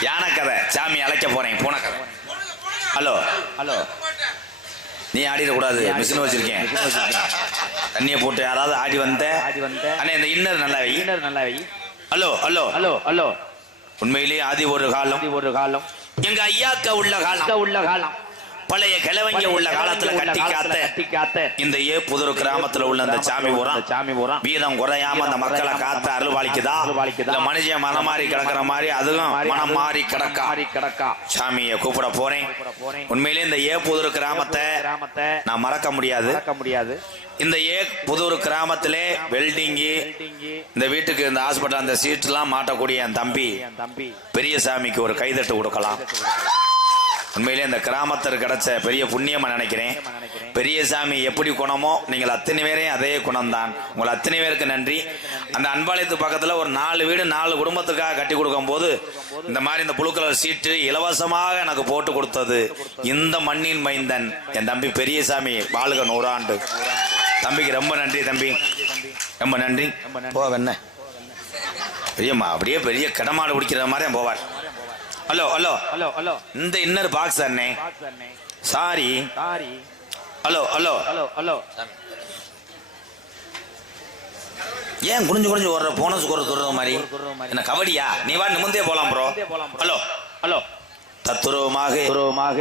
யானை கதை. சாமி அழைக்க போறேன். பூனை கதை. ஹலோ. ஹலோ. நீ ஆடிடக்கூடாது. மிஷின் வச்சிருக்கேன். தண்ணியை போட்டு யாராவது ஆடி வந்த ஆடி வந்த அண்ணே இந்த இன்னர் நல்லா வை. இன்னர் நல்லா வை. Hello hello. Hello hello. உண்மையிலேயே ஆதி ஒரு காலம். ஒரு காலம். எங்க ஐயாக்க உள்ள காலம். உள்ள காலம். பழைய கிழவங்க உள்ள காலத்துல கட்டி காத்த இந்த ஏ புதூர் கிராமத்துல உள்ள அந்த சாமி இந்த சாமி ஊரம் வீரம் குறையாம அந்த மக்களை காத்த அருள்வாளிக்குதா. இல்ல மனுஷன் மனம் மாறி கிடக்குற மாதிரி அதுவும் மனம் மாறி கிடக்கா? கிடக்கா? சாமியை கூப்பிட போறேன். உண்மையிலே இந்த ஏ புதூர் கிராமத்தை கிராமத்தை நான் மறக்க முடியாது. மறக்க முடியாது. இந்த ஏ புதூர் கிராமத்திலே வெல்டிங்கு இந்த வீட்டுக்கு இந்த ஹாஸ்பிட்டல் அந்த சீட்லாம் மாட்டக்கூடிய என் தம்பி தம்பி. பெரிய சாமிக்கு ஒரு கைதட்டு கொடுக்கலாம். உண்மையிலே இந்த கிராமத்தில் கிடைச்ச பெரிய புண்ணியமாக நினைக்கிறேன். பெரிய சாமி எப்படி குணமோ நீங்கள் அத்தனை பேரையும் அதே குணம்தான். உங்கள் அத்தனை பேருக்கு நன்றி. அந்த அன்பாளையத்து பக்கத்தில் ஒரு நாலு வீடு நாலு குடும்பத்துக்காக கட்டி கொடுக்கும் போது இந்த மாதிரி இந்த புழு கலர் சீட்டு இலவசமாக எனக்கு போட்டு கொடுத்தது. இந்த மண்ணின் மைந்தன். என் தம்பி பெரியசாமி வாழ்க நூறாண்டு. தம்பிக்கு ரொம்ப நன்றி தம்பி. ரொம்ப நன்றி. போ என்ன? பெரியம்மா அப்படியே பெரிய கடமாடு பிடிக்கிற மாதிரி போவார். Hello hello. Hello hello. இந்த இன்னர் பாக்ஸ் அண்ணே. Sorry sorry hello hello. Hello hello. ஏன் குனிஞ்சு குனிஞ்சு வர்ற போனஸ் குறை துறது மாதிரி. என்ன கபடியா? நீ வா நிமிந்தே போலாம் ப்ரோ. ஹலோ. ஹலோ. தத்துருவமாக துருவமாக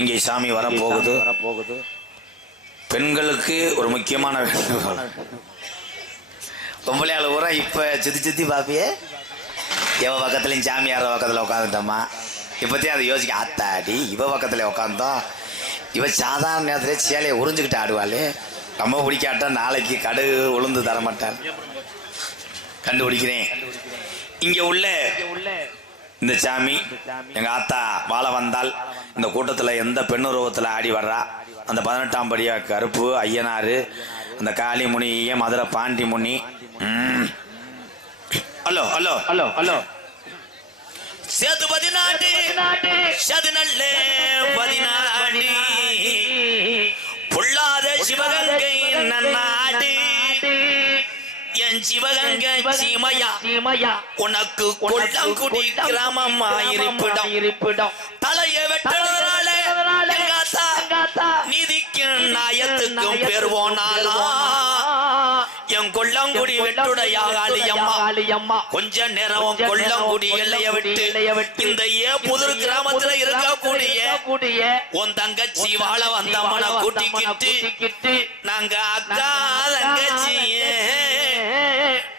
இங்கே சாமி வர போகுது வர போகுது பெண்களுக்கு ஒரு முக்கியமான பொம்பளையாள பூரா இப்ப சுத்தி சுத்தி பாப்பியே. எவ பக்கத்துலையும் சாமியார் பக்கத்தில் உட்காந்துட்டோமா இப்போத்தையும் அதை யோசிக்க ஆத்தாடி இவ பக்கத்தில் உட்காந்தோம் இவ சாதாரண நேரத்திலே சேலையை உறிஞ்சிக்கிட்டு ஆடுவாளே. ரொம்ப பிடிக்காட்டா நாளைக்கு கடுகு உளுந்து தர மாட்டார். கண்டுபிடிக்கிறேன். இங்கே உள்ள இந்த சாமி எங்கள் ஆத்தா வாழ வந்தால் இந்த கூட்டத்தில் எந்த பெண்ணுருவத்தில் ஆடி வர்றா? அந்த பதினெட்டாம் படியா கருப்பு ஐயனாரு அந்த Kalimuni Madurai Pandi Muni hello hello. Hello hello. Sethu பதினாட்டு சது நல்ல பதினாடி பொல்லாத சிவகங்கை நன்னாடு என் சிவகங்கை சீமையா சீமையா உனக்கு கொல்லங்குடி கிராமமா இருப்பிடம் இருப்பிடம் தலைய வெட்டதுனால நீதிக்கும் நாயத்துக்கும் பேர் போனாலா என் கொல்லங்குடி கொஞ்ச நேரம் கொல்லங்குடி எல்லைய விட்டு இந்த ஏ புதூர் கிராமத்துல இருக்கக்கூடிய கூடிய உன் தங்கச்சி வாழ வந்தம்மனை கூட்டிக்கிட்டு நாங்க அக்கா தங்கச்சியே.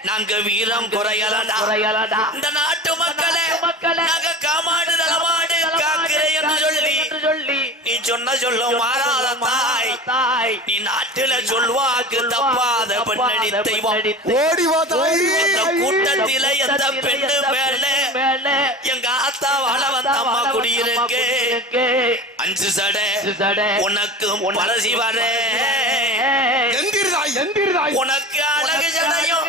நாங்க வீரம் குறையலடா. இந்த நாட்டு மக்களே மக்களே நாங்க காமாடு தலமாடு காக்கிறேன் என்று சொல்லி சொன்ன சொல்லும் மாறாத தாய் நீ நாட்டுல சொல்வாக்கு தப்பாத பெண்ணடி தெய்வம். ஓடி வா தாயி. அந்த கூட்டத்தில எந்த பெண்ணு மேல. எங்க ஆத்தா வாழ வந்த அம்மா குடியிருக்கு. அஞ்சு சடை. சடை. உனக்கு பழசி வர உனக்கு அழகு ஜடையும்.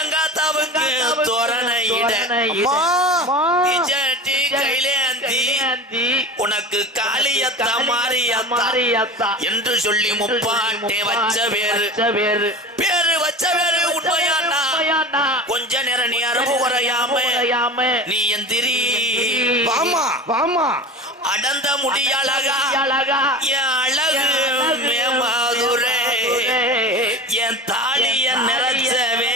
எங்க ஆத்தாவுக்கு தோரணை இட. கையிலேந்தி உனக்கு காளியத்தா மாரியத்தா என்று சொல்லி முப்பாட்டே வச்ச பேரு வேறு. பேரு வச்ச பேரு உண்மையானா? கொஞ்ச நேரம் நீ அரபு குறையாம நீ எந்திரி. வாமா வாமா. அடந்த முடியழகா? அழகா என் அழகு மேமாதுரே என் தாலிய நிறைச்சவே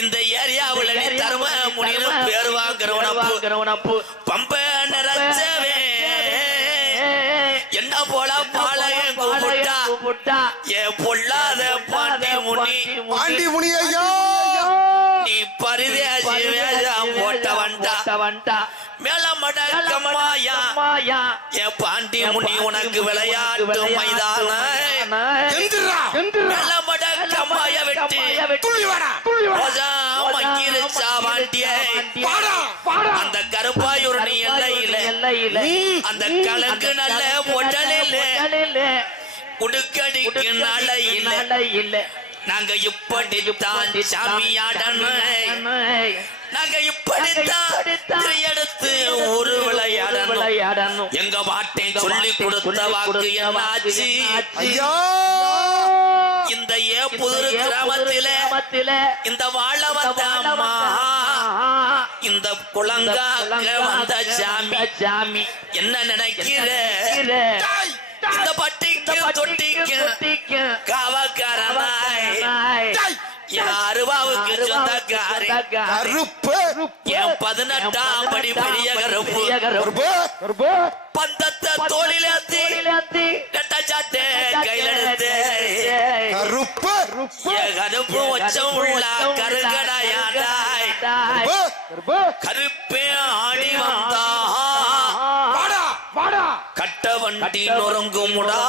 இந்த ஏரியாவுல நீ தரும முடியும் பேர் வாங்குறவனப்பு உனப்பு பம்ப நிறைச்சவே என்ன போல பாளையம் கூப்பிட்டா? என் பொல்லாத பாண்டி முனி. பாண்டி முனி ஐயா. நீ பரிதேசி வேஷம் போட்ட வண்டா. வண்டா. மேலமட கம்மாயா. மாயா என் பாண்டி முனி உனக்கு விளையாட்டு மைதான. எந்திரா. எந்திரா. மேலமட கம்மாய வெட்டி. துள்ளி வாடா ரோஜா மங்கிருச்சா பாண்டியே எல்லையில அந்த கலங்கு நல்ல பொட்டலில் உடுக்கடிக்கு நாளையில இல்ல நாங்க இப்படித்தான் சாமியாடணும் நாங்க இப்படித்தான் எடுத்து ஒரு விளையாடணும். விளையாடணும். எங்க பாட்டை சொல்லி கொடுத்த வாக்கு என்னாச்சு? ஐயா! இந்த இந்த ஏ புதுரு கிராமத்தில இந்த வாழ வந்த அம்மா இந்த குளங்காக்க வந்த சாமி சாமி என்ன நினைக்கிற? இந்த பட்டிக்கு தொட்டிக்கு காவக்காரனாய். அருவாவுக்கு சொந்தக்காரி. கருப்பு. என் பதினெட்டாம் படி பெரிய கருப்பு. கருப்பு. பந்தத்தை தோளிலேத்தி நெட்டச்சாட்டை கையில கருப்பு உச்சம் உள்ள கருங்கடையாடாய் கருப்பு ஆடி வந்தா வாடா வாடா. கட்ட வண்டி நொறுங்குமுடா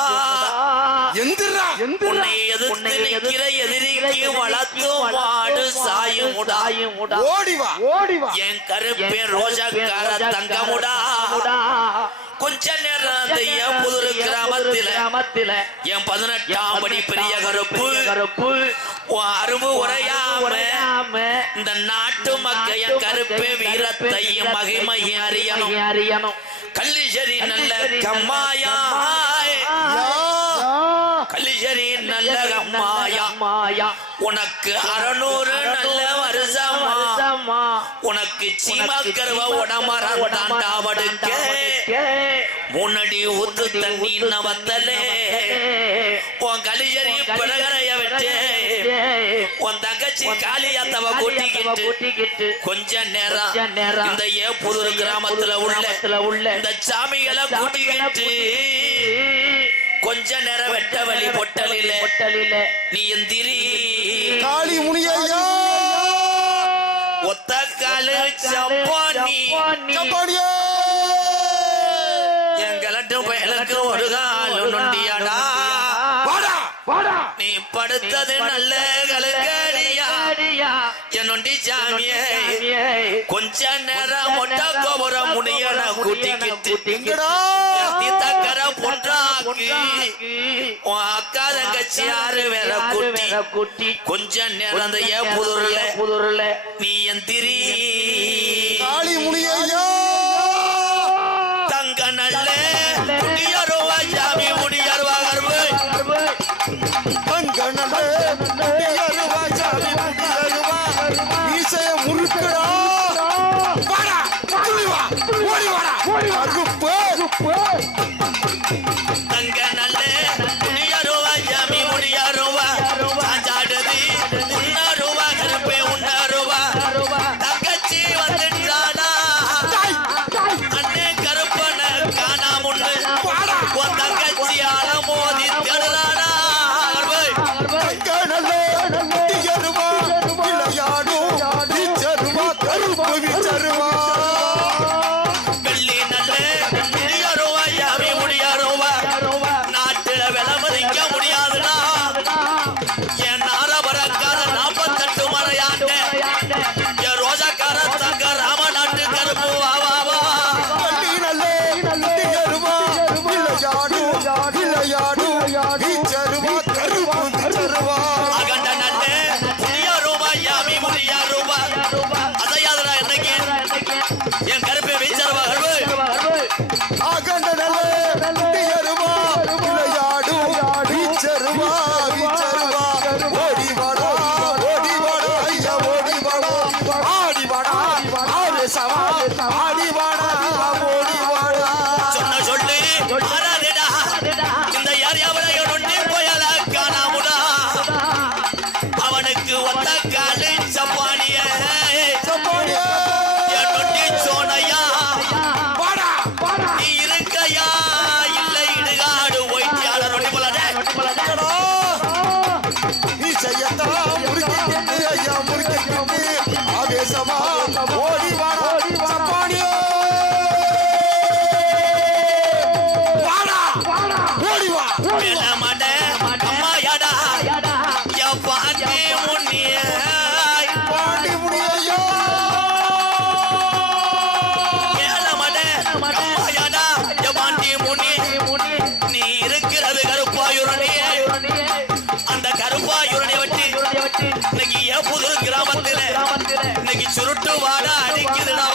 உன்னை எதிர்த்து நிக்கிற எதிரிக்கு வளர்த்து மாடு சாயுமுடா ஓடி வா. ஓடி வா. என் கருப்பே ரோஜாக்கார தங்கமுடா. கொஞ்ச நேரம் அந்த கிராமத்தில. கிராமத்தில. என் பதினெட்டாம் படி பெரிய கருப்பு. கருப்பு. அரும்பு உரையாம. உரையாம. இந்த நாட்டு மக்கள் என் கருப்பே வீரத்தையும் மகிமையும் அறியணும். அறியணும். கல்லிசரி நல்ல கம்மாயா. கல்லிசரி நல்ல மாயா உனக்கு அறநூறு நல்ல வருஷமா. உனக்கு சீமாக்கருவ உடமரம் தாண்டாவடுக்க முன்னாடி ஊத்து தண்ணி நவத்தலே. உன் கலிஜரி பிறகரைய விட்டு. உன் தங்கச்சி காளியாத்தவ கூட்டிக்கிட்டு கொஞ்ச நேரம் இந்த ஏ புதூர் கிராமத்துல உள்ள கிராமத்துல உள்ள இந்த சாமிகளை கூட்டிக்கிட்டு கொஞ்ச நேரம் வெட்ட வழி பொட்டலில. பொட்டலில. நீ எந்திரி காளி முனியையா. ஒத்த காலு சப்பானி சப்பானியே எங்களட்டு பயலுக்கு ஒரு கால் நொண்டியாடா. நீ படுத்தது நல்ல கலுக்கடியா என் நொண்டி சாமியே கொஞ்ச நேரம் மொட்டை கோபுரம் முனியன கூட்டிக்கிட்டு எங்கடா? தீத்தக்கர பொன்றாக்கு. அக்கா தங்கச்சி யாரு வேற கூட்டி? கொஞ்ச நேரம் அந்த ஏ புதூர்ல புதுருல. நீ எந்திரி. காளி சொல்லு ஆறாதேடா இருக்கிறது கருப்பாயுரணியே. அந்த கருப்பாயுரனை வச்சு இன்னைக்கு என் புது கிராமத்துல இன்னைக்கு சுருட்டு வாட அடிக்குதுடா.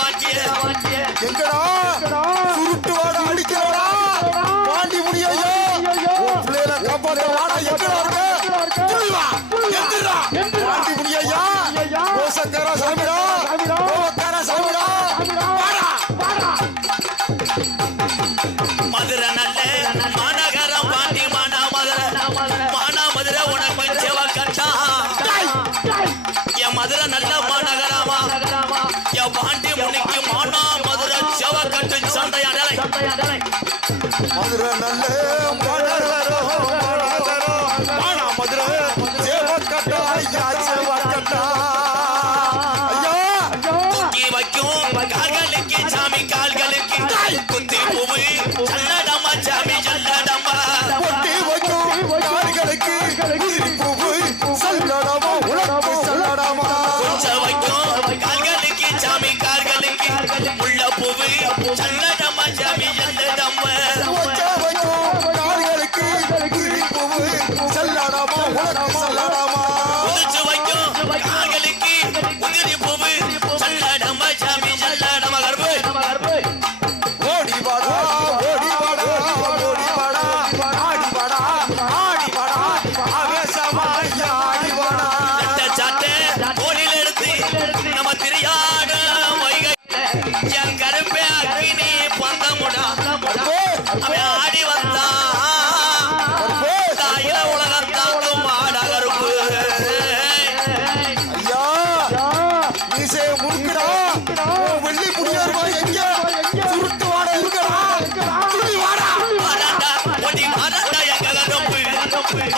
I love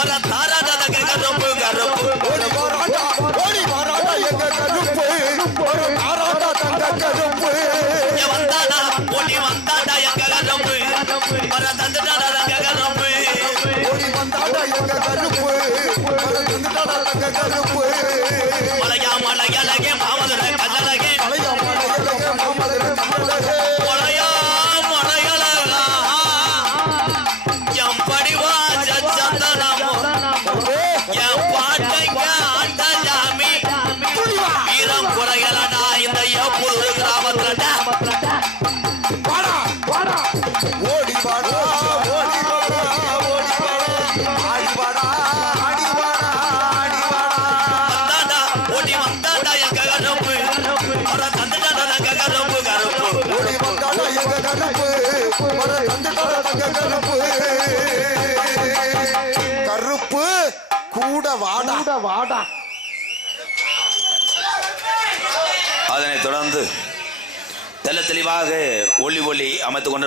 ওরা তারা கூட வாடா கூட வாடா அதனைத் தொடர்ந்து தெல்ல தெளிவாக ஒளி ஒளி அமைத்துக் கொண்டு